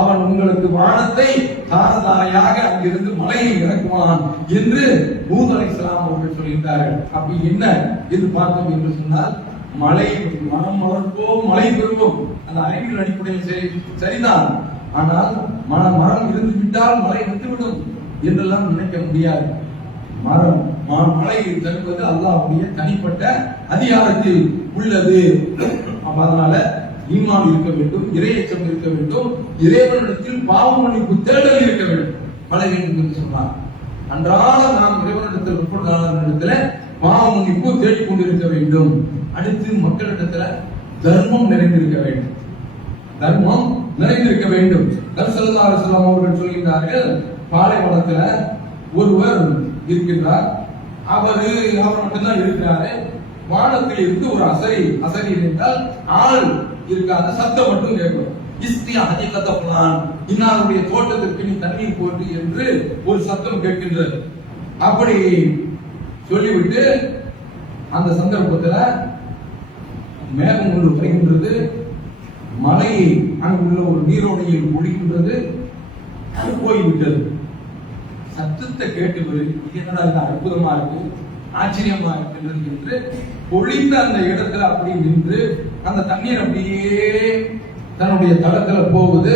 அவன் உங்களுக்கு வானத்தை தாரதாரையாக அங்கிருந்து மலையை இறக்குவான் என்று ஹூத் அலைஹிஸ்ஸலாம் அவர்கள் சொல்கிறார்கள். அப்படி என்ன என்று பார்த்தோம் என்று சொன்னால், மழை மரம் வளர்ப்போம் மழை பெறுவோம், அந்த அறிவியல் அடிப்படையில் சரிதான். ஆனால் மரம் இருந்து விட்டால் மழை வந்துவிடும் என்றெல்லாம் நினைக்க முடியாது. மழை தருவது அல்லாஹ்வுடைய தனிப்பட்ட அதிகாரத்தில் உள்ளது. அதனால ஈமான் இருக்க வேண்டும், இறையச்சம் இருக்க வேண்டும், இறைவனிடத்தில் பாவ மன்னிப்பு தேடல் இருக்க வேண்டும். மழை வேண்டும் என்று சொன்னார். அன்றாட நாம் இறைவனிடத்தில் இடத்துல பாவ மன்னிப்பு தேடிக்கொண்டிருக்க வேண்டும். அடுத்து மக்களிடத்துல தர்மம் நிறைந்திருக்க வேண்டும், தர்மம் நிறைந்திருக்க வேண்டும். நபி ஸல்லல்லாஹு அலைஹி வஸல்லம் அவர்கள் சொல்கிறார்கள், பாலைவனத்துல ஒருவர் இருக்கின்றார். அவர் மட்டும்தான் இருக்கிறாரு. வானத்தில் இருந்து ஒரு அசரி என்றால் ஆள் இருக்காத சத்தம் மட்டும் கேட்கும். இன்னாருடைய தோட்டத்திற்கு நீ தண்ணீர் போட்டு என்று ஒரு சத்தம் கேட்கின்றது. அப்படி சொல்லிவிட்டு அந்த சந்தர்ப்பத்தில் மேகம் ஒன்று வருகின்றது, மழை அங்குள்ள ஒரு நீரோடையில் ஒழுகின்றது. அது போய்விட்டது. சத்தத்தை கேட்டு என்னடா இது அற்புதமா இருக்கு, ஆச்சரியமா இருக்கின்றது என்று பொழிந்த அந்த இடத்துல அப்படி நின்று அந்த தண்ணீர் அப்படியே தன்னுடைய தளத்துல போகுது.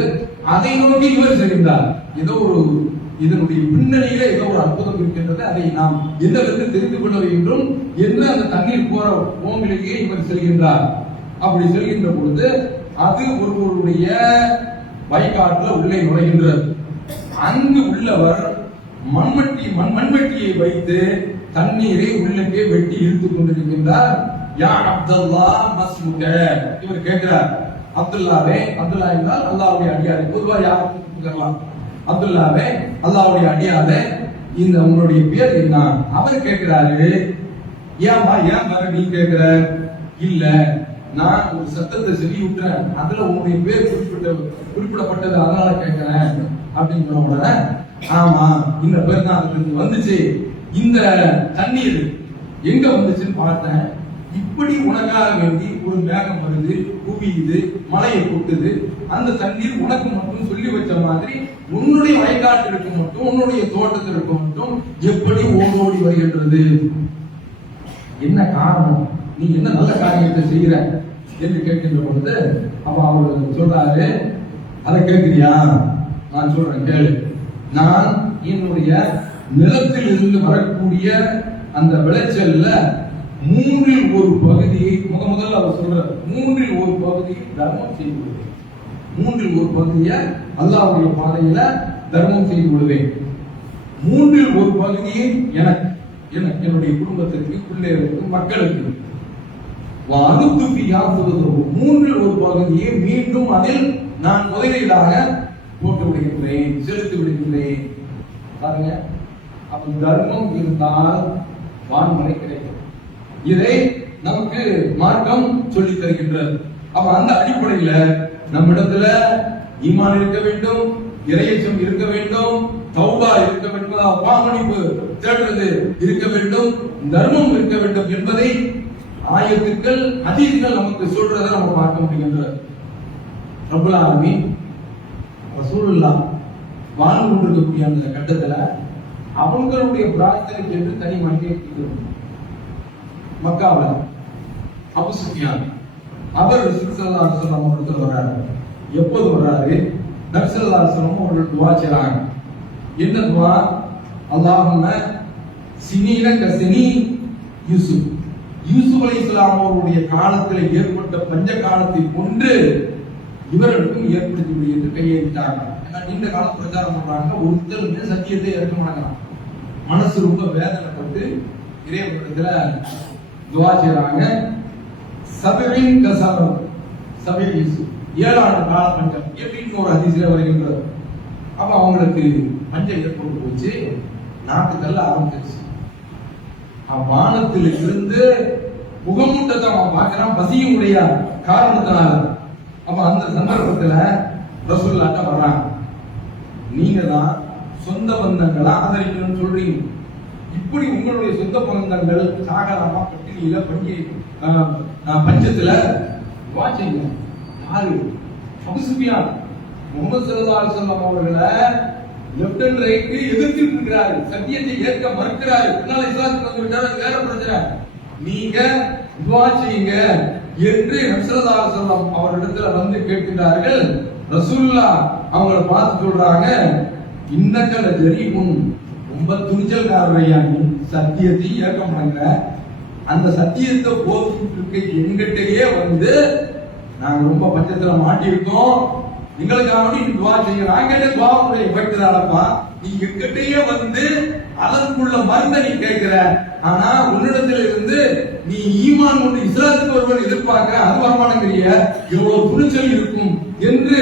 அதை நோக்கி இவர் செல்கின்றார். ஏதோ ஒரு இதனுடைய பின்னணியில ஏதோ ஒரு அற்புதம் இருக்கின்றது, அதை நாம் என்னவென்று தெரிந்து கொள்ள வேண்டும் என்று அந்த தண்ணீர் போற போங்கிலேயே இவர் செல்கின்றார். அப்படி செல்கின்ற பொழுது அது ஒருவருடைய வயக்காட்டுல உள்ளே நுழைகின்றது. அங்கு உள்ளவர் மண்வெட்டியை வைத்து தண்ணீரை உள்ளே வெட்டி இழுத்துக் கொண்டிருக்கின்றார். யா அப்துல்லா மஸ்முக, இவர் கேட்கிறார், அப்துல்லாவே, அப்துல்லா என்றால் அல்லாஹ்வுடைய அடியாரே, பொதுவா யாருக்கும் கூப்பிடலாம். அப்துல்லாவே, அல்லாஹ்வுடைய அடியாரே, இந்த உங்களுடைய பேர் என்ன? அவர் கேட்கிறாரு, ஏன்பா ஏன் வர நீ கேட்கிற? இல்ல, நான் ஒரு சத்தத்தை சொல்லி விட்டுறேன், அதுல உங்களுடைய பேர் குறிப்பிடப்பட்டது, அதனால கேட்கிறேன் அப்படின்னு சொன்ன உடனே, ஆமா இந்த பேர் தான் அதுக்கு வந்துச்சு. இந்த தண்ணீர் எங்க வந்துச்சுன்னு பார்த்தேன். இப்படி உனக்காக வேண்டி ஒரு மேகம் வருது, குவியுது, மழையை கொட்டுது. அந்த தண்ணீர் உனக்கு மட்டும் சொல்லி வச்ச மாதிரி உன்னுடைய வயக்காட்டிற்கு மட்டும், உன்னுடைய தோட்டத்திற்கு மட்டும் எப்படி ஓடோடி வருகின்றது? என்ன காரணம்? நீ என்ன நல்ல காரியத்தை செய்யற என்று கேட்கின்ற பொழுது, அப்ப அவர் சொல்றாரு, அதை கேட்கிறியா? நான் சொல்றேன் கேளு. நான் என்னுடைய நிலத்தில் இருந்து வரக்கூடிய அந்த விளைச்சல்ல 1/3 பகுதியை முதல்ல அவர் சொல்ற 1/3 பகுதியை தர்மம் செய்து விடுவேன். 1/3 பகுதியை அல்லாஹ்வுடைய பாதையில தர்மம் செய்து விடுவேன். 1/3 பகுதியை எனக்கு, என்னுடைய குடும்பத்திற்கு, பிள்ளைகளுக்கு, மக்களுக்கு. 3/1 பகுதியை மீண்டும் அதில் நான் முதலீடாக போட்டு விடுகின்றேன், செலுத்தி விடுகின்றேன். பாருங்க, அப்ப தர்மம் இருந்தால் வான்மழை கிடைக்கும். இதை நமக்கு மார்க்கம் சொல்லி தருகின்றது. அப்ப அந்த அடிப்படையில நம்மிடத்துல ஈமான் இருக்க வேண்டும், இறையச்சம் இருக்க வேண்டும், தௌபா இருக்க வேண்டும், பாவமன்னிப்பு தேடுறது இருக்க வேண்டும், தர்மம் இருக்க வேண்டும் என்பதை ஆயத்துக்கள் ஹதீஸ்கள் நமக்கு சொல்றதை நம்ம பார்க்க முடிகின்றது. ரப்பல் ஆலமீன் ரசூலுல்லாஹ் வாழ்ந்து கொண்டிருக்கக்கூடிய அந்த கட்டத்துல அவங்களுடைய பிரார்த்தனைக்கு என்று தனி மனிதனை மக்காவில் அபூ சுஃபியான் அவர் ரசூல் ஸல்லல்லாஹு அலைஹி வஸல்லம் அவர்கள் வர்றாரு. எப்போது வர்றாரு? நபி ஸல்லல்லாஹு அலைஹி வஸல்லம் அவர்கள் துஆ செய்றாங்க. என்ன துஆ? அல்லாஹும்ம சினீன கஸனி யூசுப். யூசுப் அலைஹிஸ்ஸலாம் அவருடைய காலத்தில் ஏற்பட்ட பஞ்ச காலத்தை கொண்டு இவர்களுக்கும் ஏற்படுத்தி என்று கையெழுத்தாங்க. நீண்ட காலம் பிரச்சாரம் பண்றாங்க, ஒருத்தர் சத்தியத்தை ஏற்க மாட்டாங்க. மனசு ரொம்ப வேதனைப்பட்டு இறைவனிடத்துல துஆ செய்றாங்க. சபீன் கஸரம் சபீன் யூசுப் 7 ஆண்டு கால பஞ்சம் எப்படின்னு ஒரு ஹதீஸ்ல வருகின்றது. அப்ப அவங்களுக்கு பஞ்சம் ஏற்பட்டு போச்சு, நாட்டுக்கல்ல ஆரம்பிச்சு. வானத்தில் இருந்து முகமூட்டத்தை அவன் பார்க்கிறான், பசியும் உடைய காரணத்தினால. அப்ப அந்த சந்தர்ப்பத்துல ரசூலுல்லாஹ் வர்றாங்க. நீங்க தான் சொந்த பந்தங்களை ஆதரிக்கணும்னு சொல்றீங்க. இப்படி உங்களுடைய சொந்த பந்தங்கள் சாகலாமா பட்டினியில பஞ்சத்துல வாட்சிங்க. யாரு? அபூ சுஃபியான் முஹம்மது ஸல்லல்லாஹு அலைஹி வஸல்லம் அவர்களை லெஃப்ட் அண்ட் ரைட் எதிர்த்து இருக்கிறாரு, சத்தியத்தை ஏற்க மறுக்கிறாரு. இதனால இஸ்லாத்துக்கு வந்து விட்டாரு, அது வேற பிரச்சனை. நீங்க துஆ செய்யுங்க என்று நபி ஸல்லல்லாஹு அலைஹி வஸல்லம் அவரிடத்துல வந்து கேட்கிறார்கள். ரசூலுல்லாஹ் அவங்களை பார்த்து சொல்றாங்க, இன்னக்கல ஜரீபுன், ரொம்ப துணிச்சல்காரரையா நீ, சத்தியத்தை ஏற்க மாட்டேங்கிற. அந்த சத்தியத்தை போதிட்டு இருக்க எங்கிட்டயே வந்து நாங்க ரொம்ப பட்சத்துல மாட்டியிருக்கோம், எங்களுக்காக நீ துஆ செய்யற. அங்கேயே துஆவுடைய எஃபெக்ட்தானப்பா. நீ எங்கிட்டயே வந்து அதற்குள்ள மருந்தை நீ கேட்கிற. ஆனா உன்னிடத்துல இருந்து நீ ஈமான் கொண்டு இஸ்லாத்துக்கு ஒருவன் எதிர்பார்க்கிற, அது வரமானங்கிறிய. எவ்வளவு துணிச்சல் இருக்கும் என்று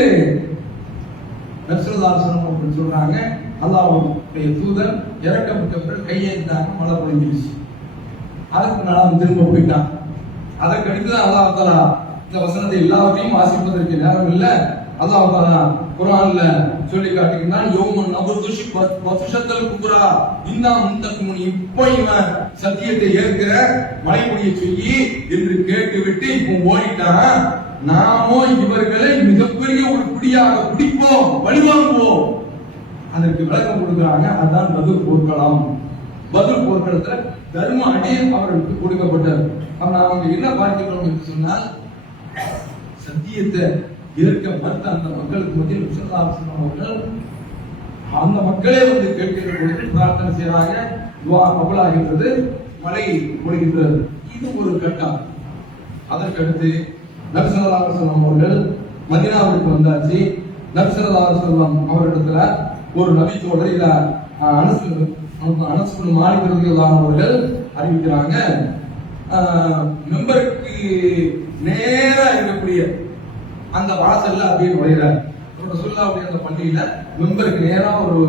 நபி ஸல்லல்லாஹு அலைஹி வஸல்லம் சொல்றாங்க. அல்லாஹ்வுடைய தூதர் இறக்கப்பட்ட கையெழுத்தாங்க, மழை பொழிஞ்சிருச்சு. அதுக்கு நான் திரும்ப போயிட்டான். அதற்கடுத்துதான் அல்லாஹ் தஆலா இந்த வசனத்தை எல்லாவற்றையும் வாசிப்பதற்கு நேரம் இல்ல. அல்லாஹ் தஆலா குர்ஆன்ல சொல்லி காட்டுகிறான், யௌமன் நபுதுஷி வசுஷத்தல் குப்ரா இன்னா முன்தகுமுன். இப்போ இவன் சத்தியத்தை ஏற்கிற, மழை பொழிய சொல்லி என்று கேட்டுவிட்டு இப்போ ஓடிட்டான். நாமோ இவர்களை மிகப்பெரிய ஒரு குடியாக பிடிப்போம், வழிவாங்குவோம். அதற்கு விளக்கம் கொடுக்கிறாங்க. அதான் பத்ர் போர்க்களம். பத்ர் போர்க்களத்துல தர்ம அடி அவர்களுக்கு கொடுக்கப்பட்டது. அவங்க என்ன பார்க்கிறோம் என்று சொன்னால், சத்தியத்தை ஏற்க மறுத்த அந்த மக்களுக்கு மத்தியில் அவர்கள் அந்த மக்களே வந்து கேட்கிற பொழுது பிரார்த்தனை செய்யறாங்க, துஆ கபூலாகின்றது, மழை பொழிகின்றது. இது ஒரு கட்டம். அதற்கடுத்து நபி ஸல்லல்லாஹு அலைஹி வஸல்லம் அவர்கள் மதீனாவுக்கு வந்தாச்சு. நபி ஸல்லல்லாஹு அலைஹி வஸல்லம் அவரிடத்துல ஒரு நபி தோழர் இத அனஸ் பின் மாலிக் ரலியல்லாஹு அன்ஹு அவர்கள் அறிவிக்கிறாங்க. மெம்பருக்கு நேரா இருக்கக்கூடிய அந்த வாசல்ல அப்படியே நுழைகிறார். ரசூலுல்லாஹ்வுடைய அந்த பள்ளியில மெம்பருக்கு நேரா ஒரு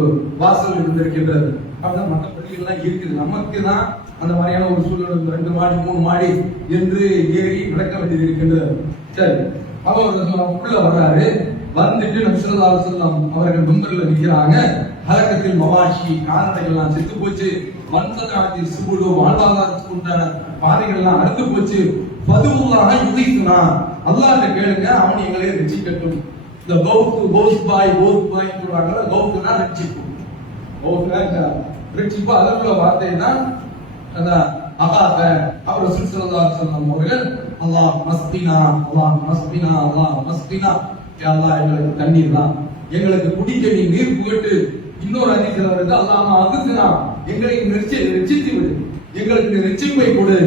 வாசல் இருந்திருக்கின்றது. அப்படிதான் மற்ற பள்ளிகள்லாம் இருக்குது. நமக்கு தான் அந்த மாதிரியான ஒரு சூழ்நிலை, 2 மாடி 3 மாடி என்று ஏறி நடக்க வேண்டியது இருக்கின்றது. சரி, அவர் உள்ள வர்றாரு. வந்துட்டு நபி ஸல்லல்லாஹு அலைஹி வஸல்லம் அவர்கள் மெம்பர்ல நிற்கிறாங்க. ஹலகத்தில் மவாஷி, கால்நடைகள் எல்லாம் செத்து போச்சு. வன்சதாத்தில் சுபுடு, வாழ்வாதாரத்துக்கு உண்டான பாதைகள் எல்லாம் அறுத்து போச்சு. ஃபதுல்லாஹ யுதீசுனா, அல்லாஹ்ட்ட கேளுங்க, அவன் எங்களை ரட்சிக்கட்டும். இந்த கௌஸ் பாய் சொல்றாங்கல்ல, கௌஸ்னா ரட்சிப்பு. ரட்சிப்பு அதற்குள்ள வார்த்தை தான் அகாத. அவர் ரசூல் ஸல்லல்லாஹு அலைஹி வஸல்லம் அவர்கள் அல்லாஹ் மஸ்கினா, அல்லாஹ் மஸ்கினா, அல்லாஹ் மஸ்கினா, யா அல்லாஹ் எங்களுக்கு தண்ணீர் தான், எங்களுக்கு குடிக்க நீ நீர் புகட்டு. இன்னொரு ஹதீஸ்ல வருது, அல்லாஹ் அகுஸ்னா, எங்களை ரட்சித்து விடு, எங்களுக்கு நீ ரட்சிப்பை கொடு.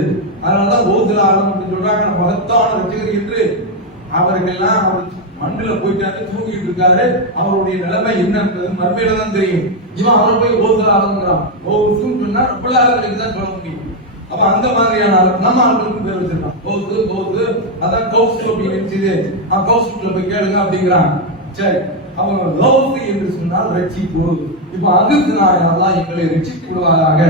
அதனாலதான் ஓதுல ஆரம்பிச்சு சொல்றாங்க, மகத்தான ரட்சகர் என்று. அவர்களெல்லாம் அவர் மண்ணில போயிட்டாரு, தூங்கிட்டு இருக்காரு. அவருடைய நிலைமை என்னன்றது மறுமையில தான் தெரியும். இவன் அவர் போய் ஓதுல ஆரம்பிக்கிறான். சொன்னா ரப்பல் ஆலமீனுக்கு தான் சொல்ல முடியும். அப்ப அந்த மாதிரியான நம்ம ஆளுக்கும் பேர் வச்சிருக்கான். கௌசு அதான் கௌசு அப்படின்னு கௌசுல போய் கேளுங்க அப்படிங்கிறான். சரி, அவங்க கௌசு என்று சொன்னால் ரட்சிப்பு. இப்ப அங்கிருந்து நான் அல்லாஹ் எங்களை ரட்சித்து விடுவாராக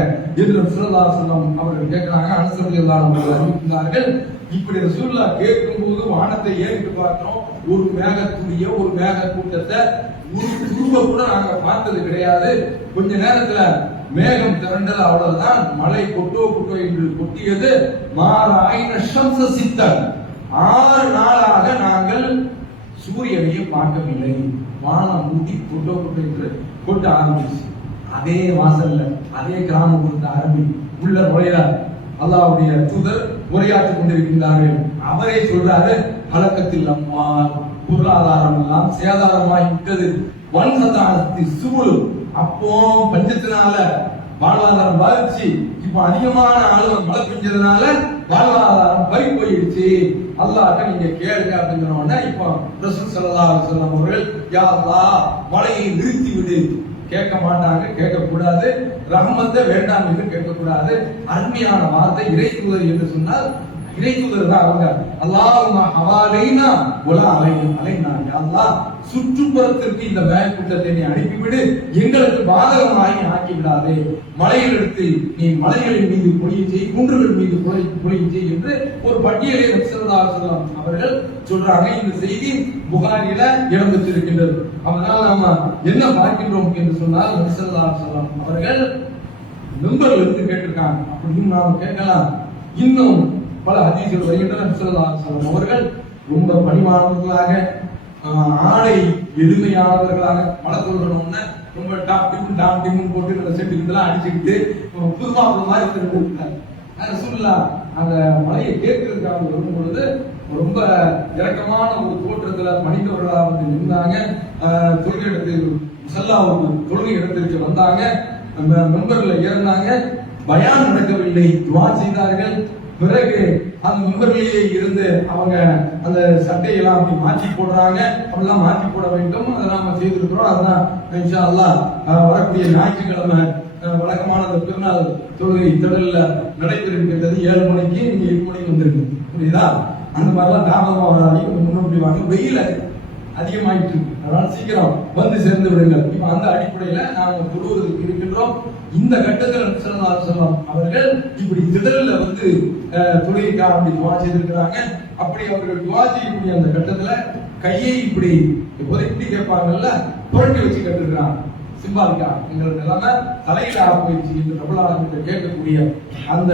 என்று ரசூலுல்லாஹி ஸல்லல்லாஹு அலைஹி வஸல்லம் அவர்கள் கேட்கிறாங்க. அனஸ் ரலியல்லாஹு அன்ஹு அவர்கள் அறிவிக்கிறார்கள், இப்படி ரசூலுல்லாஹ் கேட்கும்போது வானத்தை ஏறிட்டு பார்க்கிறோம், ஒரு மேகத்துடைய ஒரு மேக கூட்டத்தை ஒரு துருவ கூட நாங்க பார்த்தது கிடையாது. கொஞ்ச நேரத்துல மேகம் திரண்டது, அவ்வளவுதான். மழை கொட்டோ என்று கொட்டியது. மாராயின ஷம்ஸ சித்தன், 6 நாளாக நாங்கள் சூரியனையே பார்க்கவில்லை. வானம் மூடி கொட்டோ என்று கொட்ட ஆரம்பிச்சு. அதே வாசல்ல அதே கிராமம் ஆரம்பி உள்ள நுழையார். அல்லாஹ்வுடைய தூதர் உரையாற்றிக் கொண்டிருக்கின்றார்கள். அவரே சொல்றாரு, கலக்கத்தில் அம்மா பொருளாதாரம் எல்லாம் சேதாரமாய் விட்டது. வன்சதானத்தி சுமுழு, அப்போ பஞ்சத்தினால வாழ்வாதாரம் பாதிச்சு, இப்ப அதிகமான ஆளுங்க மழை பெஞ்சதுனால வாழ்வாதாரம் பறி போயிடுச்சு. அல்லாஹ்ட்ட நீங்க கேளுங்க அப்படின்னு சொன்ன உடனே இப்போ ரசூல் ஸல்லல்லாஹு அலைஹி வஸல்லம் அவர்கள், யா அல்லாஹ் மழையை நிறுத்தி விடு. கேட்க மாட்டாங்க, கேட்க கூடாது. ரஹ்மத்தை வேண்டாம் என்று கேட்கக்கூடாது. அருமையான வார்த்தை. இறை தூதர் என்று சொன்னால் இறை தூதர் தான் அவங்க. அல்லாஹும்ம ஹவாலைனா வலா அலைனா, யா அல்லாஹ் சுற்றுப்புறத்திற்கு இந்த மேற்கூட்டத்தை நீ அனுப்பிவிடு, எங்களுக்கு பாதகமாகி ஆக்கி விடாதே. மலைகளிடத்தில் நீ மலைகளின் மீது பொழிய செய், குன்றுகள் மீது பொழிய செய் என்று ஒரு பட்டியலை நபி ஸல்லல்லாஹு அலைஹி வஸல்லம் அவர்கள் சொல்றாங்க. இந்த செய்தி புகாரில இடம்பெற்றிருக்கின்றது. அதனால நம்ம என்ன பார்க்கின்றோம் என்று சொன்னால், நபி ஸல்லல்லாஹு அலைஹி வஸல்லம் அவர்கள் மிம்பர்ல இருந்து கேட்டிருக்காங்க. அப்படியும் நாம கேட்கலாம். இன்னும் பல ஹதீஸ்கள் வருகின்றன. நபி ஸல்லல்லாஹு அலைஹி வஸல்லம் அவர்கள் ரொம்ப பணிவானவர்களாக, ஆடை எளிமையானவர்களாக, மழை சொல்லணும்னா ரொம்ப டாப் டிம் போட்டு அந்த செட்டுக்கிட்டலாம் அடிச்சுக்கிட்டு புதுமாப்பிள்ள மாதிரி தெரிவித்தார். ரசூலுல்லாஹ் அந்த மழையை கேட்கறதுக்காக வரும் பொழுது ரொம்ப இறக்கமான ஒரு தோற்றத்துல மனிதர்களாக வந்து இருந்தாங்க. தொழுகை இடத்தில் முசல்லாவுக்கு தொழுகை இடத்திற்கு வந்தாங்க. மெம்பர்ல ஏறினாங்க. பயான் நடக்கவில்லை, துவா செய்தார்கள். பிறகு அந்த மெம்பர்லயே இருந்து அவங்க அந்த சட்டையெல்லாம் அப்படி மாற்றி போடுறாங்க. அப்படிலாம் மாற்றி போட வேண்டும், அதை நாம செய்திருக்கிறோம். அதெல்லாம் இன்ஷா அல்லாஹ் வரக்கூடிய ஞாயிற்றுக்கிழமை வழக்கமான பெருநாள் தொழுகை திடல்ல நடைபெறுகின்றது. 7 மணிக்கு, நீங்க 8 மணிக்கு வந்துருக்கு. புரியுதா? அந்த மாதிரிலாம் தாமதமா வராதீங்க, முன்னோக்கி வாங்க. வெயில அதிகமாயிட்டு இருக்கு, அதனால சீக்கிரம் வந்து சேர்ந்து விடுங்கள். இப்ப அந்த அடிப்படையில நாம தொழுவதற்கு இருக்கின்றோம். இந்த கட்டத்தில் நபி ஸல்லல்லாஹு அலைஹி வஸல்லம் அவர்கள் இப்படி திடல்ல வந்து தொழுகைக்காக அப்படி துவா செய்திருக்கிறாங்க. அப்படி அவர்கள் துவா செய்யக்கூடிய அந்த கட்டத்துல கையை இப்படி இப்படி கேட்பாங்கல்ல, புரட்டி வச்சு கேட்டுருக்கிறாங்க. சிம்பாலிக்கா எங்களுக்கு எல்லாமே தலையில ஆரம்பிச்சு இந்த பிரபலாளர்கள் கேட்கக்கூடிய அந்த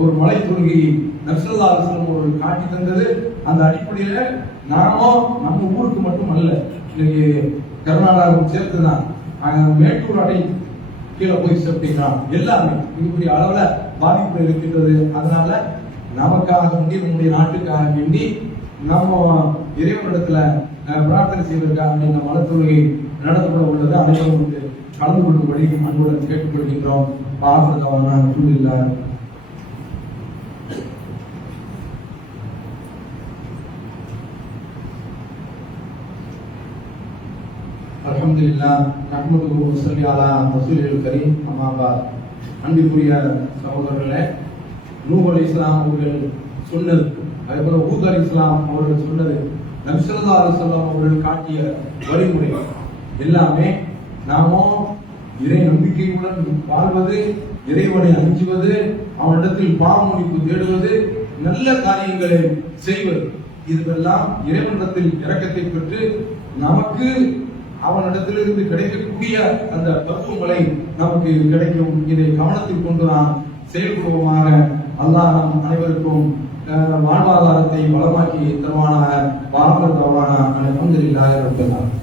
ஒரு மலை தொழுகையை நபி ஸல்லல்லாஹு அலைஹி வஸல்லம் அவர்கள் காட்டி தந்தது. அந்த அடிப்படையில நாம நம்ம ஊருக்கு மட்டும் அல்ல, இன்னைக்கு கர்நாடகாவும் சேர்த்துதான் மேட்டூர் அணை கீழே போய் சேர்த்துக்கிறான். எல்லாமே மிகப்பெரிய அளவுல பாதிப்பு இருக்கின்றது. அதனால நமக்காக வேண்டி, நம்முடைய நாட்டுக்காக வேண்டி நம்ம இறைவனிடத்துல பிரார்த்தனை செய்வதற்காக இந்த மலை தொழுகை நடத்தப்பட உள்ளது. அனைவரும் கலந்து கொள்ளும்படி அன்புடன் கேட்டுக்கொள்கின்றோம். அல்ஹம்துலில்லாஹ் நஹ்மதுஹு வ ஸல்லி அலா ரசூலில் கரீம். அம்மா பாத். அன்பிற்குரிய சகோதரர்களே, நூஹ் அலைஹிஸ்ஸலாம் அவர்கள் சொன்னது, அதேபோல ஹூத் அலைஹிஸ்ஸலாம் அவர்கள் சொன்னது, நபி ஸல்லல்லாஹு அலைஹி வஸல்லம் அவர்கள் காட்டிய வழிமுறை எல்லாமே நாமோ இறை நம்பிக்கையுடன் வாழ்வது, இறைவனை அஞ்சுவது, அவனிடத்தில் பாவமன்னிப்பு தேடுவது, நல்ல காரியங்களை செய்வது, இதுவெல்லாம் இறைவனிடத்தில் இரக்கத்தை பெற்று நமக்கு அவனிடத்திலிருந்து கிடைக்கக்கூடிய அந்த தத்துவங்களை நமக்கு கிடைக்கும். இதை கவனத்தில் கொண்டு நாம் செயல்படுவோமாக. அல்லாஹ் நம் அனைவருக்கும் வாழ்வாதாரத்தை வளமாக்கி தருவானாக. வாஹர் தவானா அல்ஹம்துலில்லாஹி ரப்பில் ஆலமீன்.